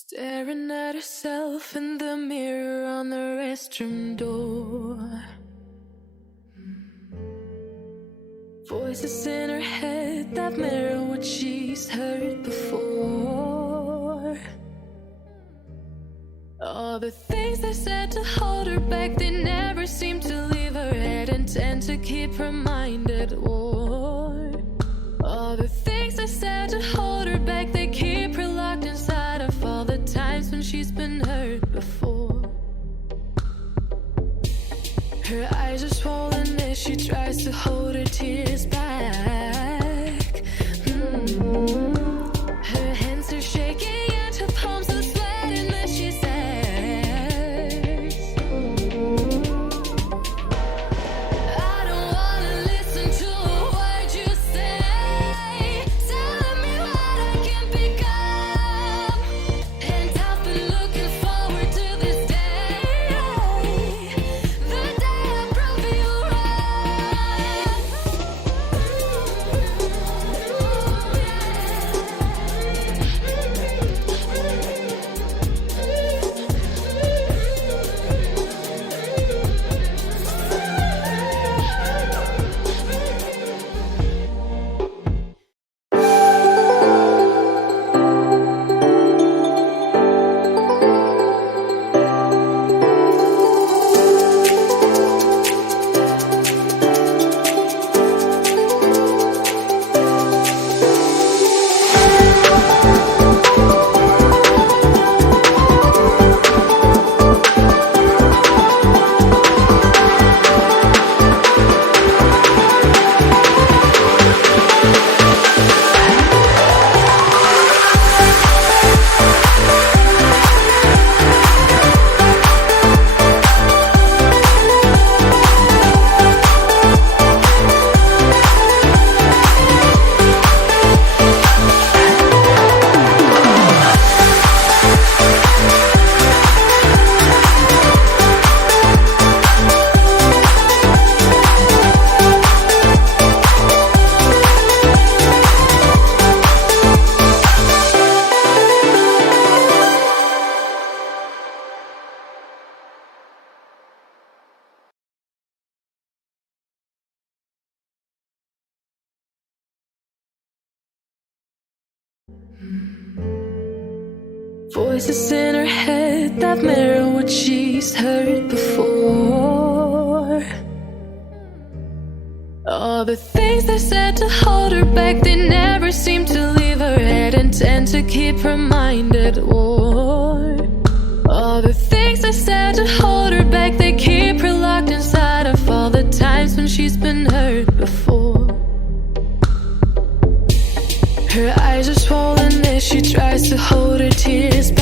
Staring at herself in the mirror on the restroom door. Voices in her head that mirror what she's heard before. All the things they said to hold her back, they never seem to leave her head and tend to keep her mind at war. All the things they said to hold her back, they keep her locked inside of all the times when she's been hurt before. Her eyes are swollen as she tries to hold her tears back. Her hands are shaking and her palms are sweating as she says, I don't wanna listen to a word you say, telling me what I can become. And I've been looking forward to this day, the day I prove you voices in her head that mirror what she's heard before. All the things they said to hold her back, they never seem to leave her head and tend to keep her mind at war. All the things they said to hold her back, they keep her locked inside of all the times when she's been hurt before. Her eyes are swollen as she tries to hold her tears